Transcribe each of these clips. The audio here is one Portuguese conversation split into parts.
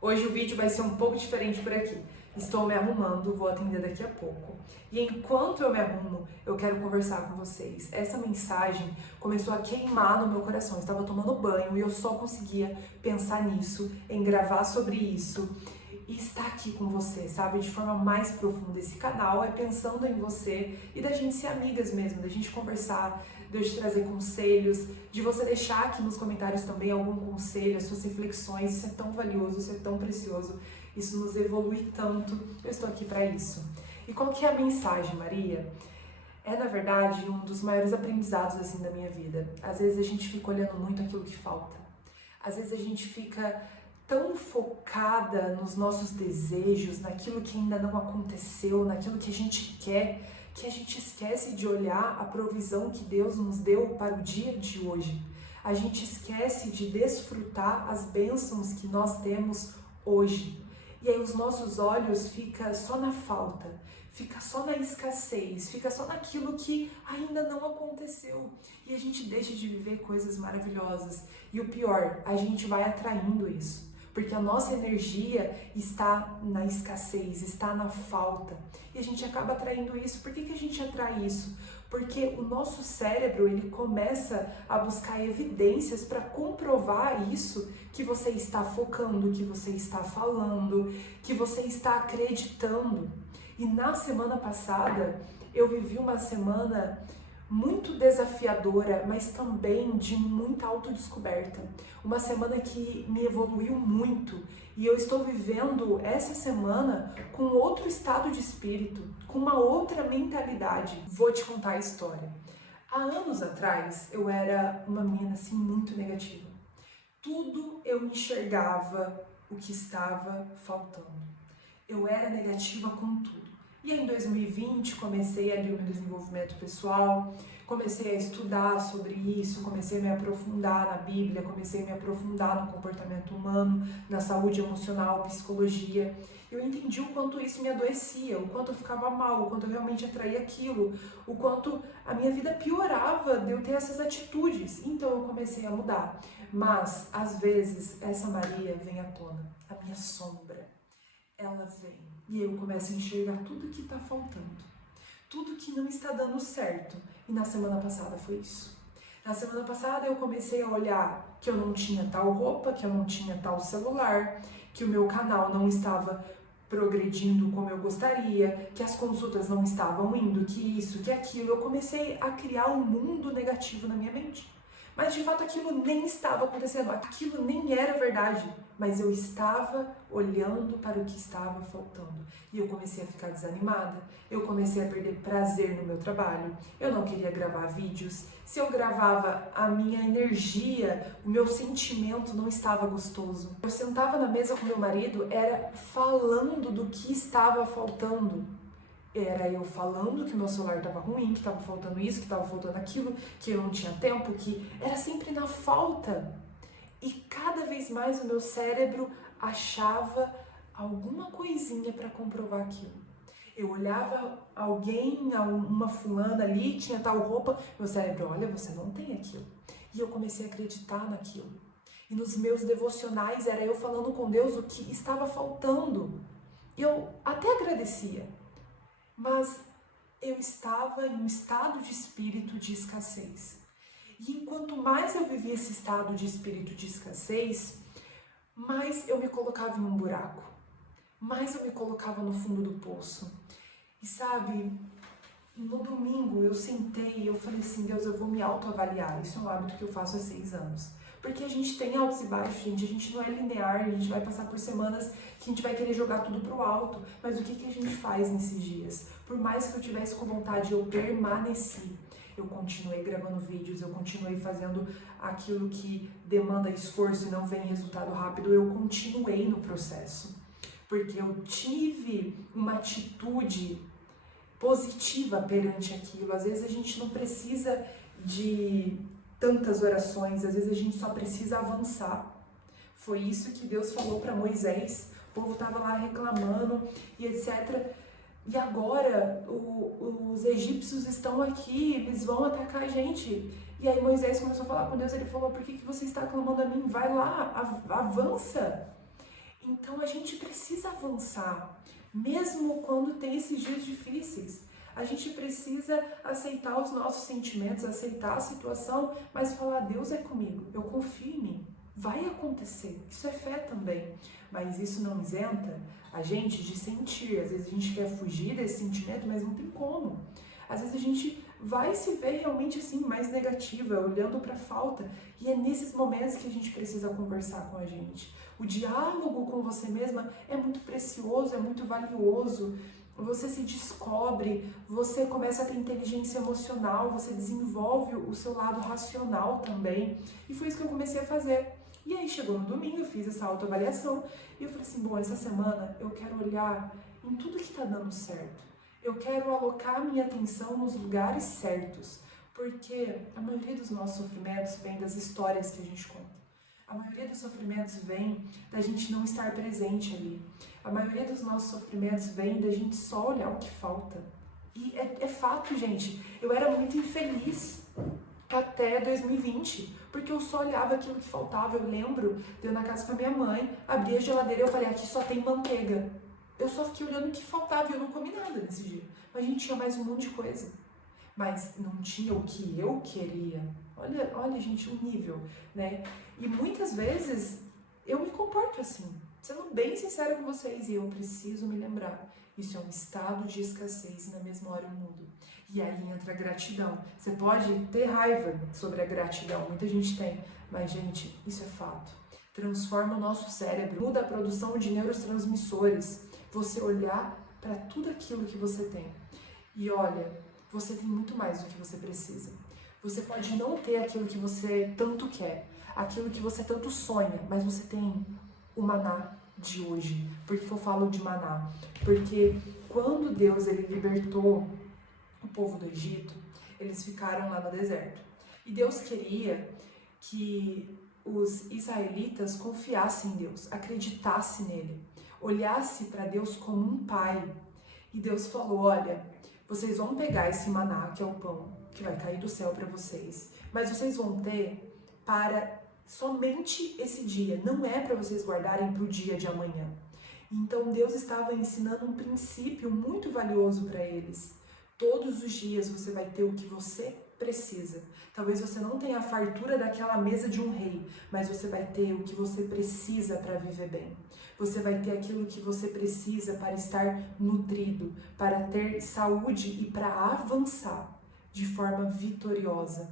Hoje o vídeo vai ser um pouco diferente por aqui. Estou me arrumando, vou atender daqui a pouco. E enquanto eu me arrumo, eu quero conversar com vocês. Essa mensagem começou a queimar no meu coração. Eu estava tomando banho e eu só conseguia pensar nisso, em gravar sobre isso e estar aqui com você, sabe? De forma mais profunda. Esse canal é pensando em você e da gente ser amigas mesmo, da gente conversar, de eu te trazer conselhos, de você deixar aqui nos comentários também algum conselho, as suas reflexões. Isso é tão valioso, isso é tão precioso, isso nos evolui tanto. Eu estou aqui para isso. E qual que é a mensagem, Maria? É, na verdade, um dos maiores aprendizados assim da minha vida. Às vezes a gente fica olhando muito aquilo que falta. Às vezes a gente fica tão focada nos nossos desejos, naquilo que ainda não aconteceu, naquilo que a gente quer, que a gente esquece de olhar a provisão que Deus nos deu para o dia de hoje. A gente esquece de desfrutar as bênçãos que nós temos hoje. E aí os nossos olhos ficam só na falta, fica só na escassez, fica só naquilo que ainda não aconteceu. E a gente deixa de viver coisas maravilhosas. E o pior, a gente vai atraindo isso. Porque a nossa energia está na escassez, está na falta. E a gente acaba atraindo isso. Por que a gente atrai isso? Porque o nosso cérebro, ele começa a buscar evidências para comprovar isso que você está focando, que você está falando, que você está acreditando. E na semana passada, eu vivi uma semana muito desafiadora, mas também de muita autodescoberta. Uma semana que me evoluiu muito e eu estou vivendo essa semana com outro estado de espírito, com uma outra mentalidade. Vou te contar a história. Há anos atrás, eu era uma menina assim muito negativa. Tudo eu enxergava o que estava faltando. Eu era negativa com tudo. E em 2020 comecei ali o meu desenvolvimento pessoal, comecei a estudar sobre isso, comecei a me aprofundar na Bíblia, comecei a me aprofundar no comportamento humano, na saúde emocional, psicologia. Eu entendi o quanto isso me adoecia, o quanto eu ficava mal, o quanto eu realmente atraía aquilo, o quanto a minha vida piorava de eu ter essas atitudes. Então eu comecei a mudar. Mas, às vezes, essa Maria vem à tona, a minha sombra. Ela vem e eu começo a enxergar tudo que está faltando, tudo que não está dando certo. E na semana passada foi isso. Na semana passada eu comecei a olhar que eu não tinha tal roupa, que eu não tinha tal celular, que o meu canal não estava progredindo como eu gostaria, que as consultas não estavam indo, que isso, que aquilo. Eu comecei a criar um mundo negativo na minha mente. Mas de fato aquilo nem estava acontecendo, aquilo nem era verdade, mas eu estava olhando para o que estava faltando. E eu comecei a ficar desanimada, eu comecei a perder prazer no meu trabalho, eu não queria gravar vídeos. Se eu gravava, a minha energia, o meu sentimento não estava gostoso. Eu sentava na mesa com meu marido, era falando do que estava faltando. Era eu falando que meu celular estava ruim, que estava faltando isso, que estava faltando aquilo, que eu não tinha tempo, que era sempre na falta. E cada vez mais o meu cérebro achava alguma coisinha para comprovar aquilo. Eu olhava alguém, uma fulana ali, tinha tal roupa, meu cérebro, olha, você não tem aquilo. E eu comecei a acreditar naquilo. E nos meus devocionais era eu falando com Deus o que estava faltando. E eu até agradecia. Mas eu estava em um estado de espírito de escassez. E enquanto mais eu vivia esse estado de espírito de escassez, mais eu me colocava em um buraco. Mais eu me colocava no fundo do poço. E sabe, no domingo eu sentei e eu falei assim, Deus, eu vou me autoavaliar. Isso é um hábito que eu faço há 6 anos. Porque a gente tem altos e baixos, gente, a gente não é linear, a gente vai passar por semanas que a gente vai querer jogar tudo pro alto. Mas o que a gente faz nesses dias? Por mais que eu tivesse com vontade, eu permaneci. Eu continuei gravando vídeos, eu continuei fazendo aquilo que demanda esforço e não vem resultado rápido. Eu continuei no processo. Porque eu tive uma atitude positiva perante aquilo. Às vezes a gente não precisa de tantas orações, às vezes a gente só precisa avançar. Foi isso que Deus falou para Moisés. O povo estava lá reclamando e etc. E agora os egípcios estão aqui, eles vão atacar a gente. E aí Moisés começou a falar com Deus, ele falou, por que você está clamando a mim? Vai lá, avança. Então a gente precisa avançar, mesmo quando tem esses dias difíceis. A gente precisa aceitar os nossos sentimentos, aceitar a situação, mas falar: Deus é comigo, eu confio em mim, vai acontecer. Isso é fé também, mas isso não isenta a gente de sentir. Às vezes a gente quer fugir desse sentimento, mas não tem como. Às vezes a gente vai se ver realmente assim, mais negativa, olhando para a falta, e é nesses momentos que a gente precisa conversar com a gente. O diálogo com você mesma é muito precioso, é muito valioso. Você se descobre, você começa a ter inteligência emocional, você desenvolve o seu lado racional também. E foi isso que eu comecei a fazer. E aí chegou no domingo, eu fiz essa autoavaliação e eu falei assim: bom, essa semana eu quero olhar em tudo que está dando certo. Eu quero alocar minha atenção nos lugares certos, porque a maioria dos nossos sofrimentos vem das histórias que a gente conta. A maioria dos sofrimentos vem da gente não estar presente ali. A maioria dos nossos sofrimentos vem da gente só olhar o que falta. E é fato, gente. Eu era muito infeliz até 2020, porque eu só olhava aquilo que faltava. Eu lembro de eu na casa com a minha mãe, abri a geladeira e eu falei: aqui só tem manteiga. Eu só fiquei olhando o que faltava e eu não comi nada nesse dia. Mas a gente tinha mais um monte de coisa. Mas não tinha o que eu queria. Olha, gente, o nível, né? E muitas vezes eu me comporto assim, sendo bem sincera com vocês, e eu preciso me lembrar. Isso é um estado de escassez e na mesma hora eu mudo. E aí entra a gratidão. Você pode ter raiva sobre a gratidão, muita gente tem, mas, gente, isso é fato. Transforma o nosso cérebro, muda a produção de neurotransmissores. Você olhar para tudo aquilo que você tem. E olha, você tem muito mais do que você precisa. Você pode não ter aquilo que você tanto quer, aquilo que você tanto sonha, mas você tem o maná de hoje. Por que eu falo de maná? Porque quando Deus ele libertou o povo do Egito, eles ficaram lá no deserto. E Deus queria que os israelitas confiassem em Deus, acreditassem nele, olhasse para Deus como um pai. E Deus falou: olha, vocês vão pegar esse maná, que é o pão, que vai cair do céu para vocês, mas vocês vão ter para somente esse dia, não é para vocês guardarem para o dia de amanhã. Então Deus estava ensinando um princípio muito valioso para eles. Todos os dias você vai ter o que você precisa. Talvez você não tenha a fartura daquela mesa de um rei, mas você vai ter o que você precisa para viver bem. Você vai ter aquilo que você precisa para estar nutrido, para ter saúde e para avançar de forma vitoriosa.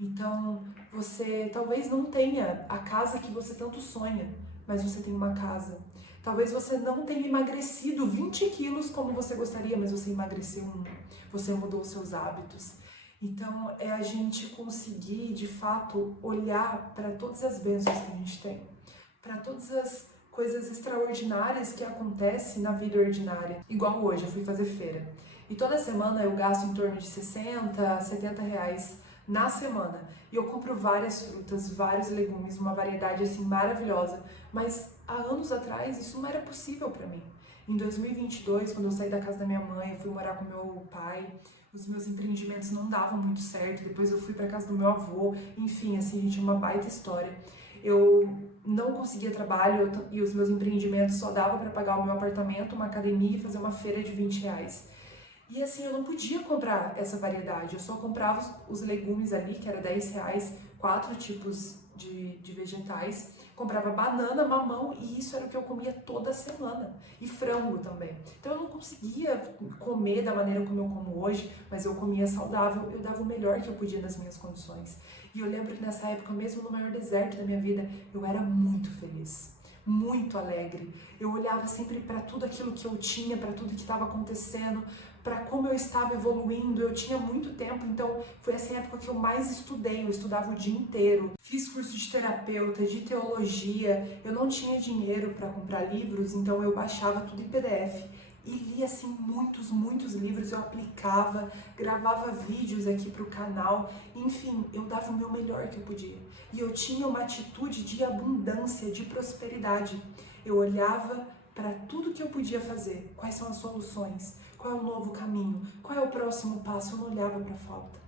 Então, você talvez não tenha a casa que você tanto sonha, mas você tem uma casa. Talvez você não tenha emagrecido 20 quilos como você gostaria, mas você emagreceu 1. Você mudou os seus hábitos. Então, é a gente conseguir, de fato, olhar para todas as bênçãos que a gente tem, para todas as coisas extraordinárias que acontecem na vida ordinária. Igual hoje, eu fui fazer feira. E toda semana eu gasto em torno de 60, 70 reais na semana. E eu compro várias frutas, vários legumes, uma variedade assim maravilhosa. Mas há anos atrás isso não era possível para mim. Em 2022, quando eu saí da casa da minha mãe, eu fui morar com meu pai, os meus empreendimentos não davam muito certo. Depois eu fui para casa do meu avô. Enfim, assim, gente, uma baita história. Eu não conseguia trabalho e os meus empreendimentos só davam para pagar o meu apartamento, uma academia e fazer uma feira de 20 reais. E assim, eu não podia comprar essa variedade, eu só comprava os legumes ali, que era 10 reais, 4 tipos de vegetais, comprava banana, mamão, e isso era o que eu comia toda semana, e frango também. Então eu não conseguia comer da maneira como eu como hoje, mas eu comia saudável, eu dava o melhor que eu podia nas minhas condições. E eu lembro que nessa época, mesmo no maior deserto da minha vida, eu era muito feliz, muito alegre. Eu olhava sempre para tudo aquilo que eu tinha, para tudo que estava acontecendo, para como eu estava evoluindo. Eu tinha muito tempo, então foi essa época que eu mais estudei. Eu estudava o dia inteiro, fiz curso de terapeuta, de teologia. Eu não tinha dinheiro para comprar livros, então eu baixava tudo em PDF e lia assim muitos livros. Eu aplicava, gravava vídeos aqui para o canal, enfim, eu dava o meu melhor que eu podia. E eu tinha uma atitude de abundância, de prosperidade. Eu olhava para tudo que eu podia fazer, quais são as soluções, qual é o novo caminho, qual é o próximo passo. Eu não olhava para a falta.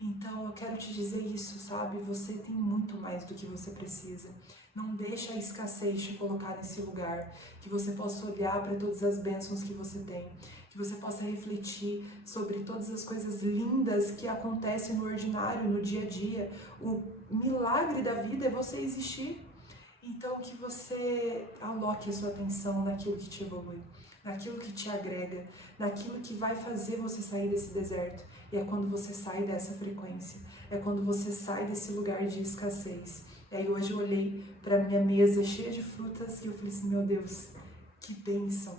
Então eu quero te dizer isso, sabe? Você tem muito mais do que você precisa. Não deixa a escassez te colocar nesse lugar, que você possa olhar para todas as bênçãos que você tem, que você possa refletir sobre todas as coisas lindas que acontecem no ordinário, no dia a dia. O milagre da vida é você existir. Então que você aloque a sua atenção naquilo que te evolui, naquilo que te agrega, naquilo que vai fazer você sair desse deserto. E é quando você sai dessa frequência, é quando você sai desse lugar de escassez. E aí hoje eu olhei para minha mesa cheia de frutas e eu falei assim, meu Deus, que bênção,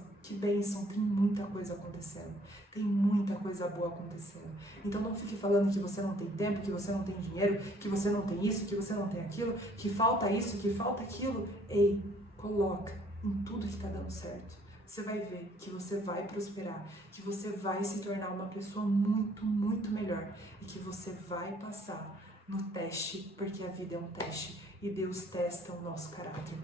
tem muita coisa acontecendo, tem muita coisa boa acontecendo. Então não fique falando que você não tem tempo, que você não tem dinheiro, que você não tem isso, que você não tem aquilo, que falta isso, que falta aquilo. Ei, coloca em tudo que está dando certo. Você vai ver que você vai prosperar, que você vai se tornar uma pessoa muito, muito melhor e que você vai passar no teste, porque a vida é um teste e Deus testa o nosso caráter.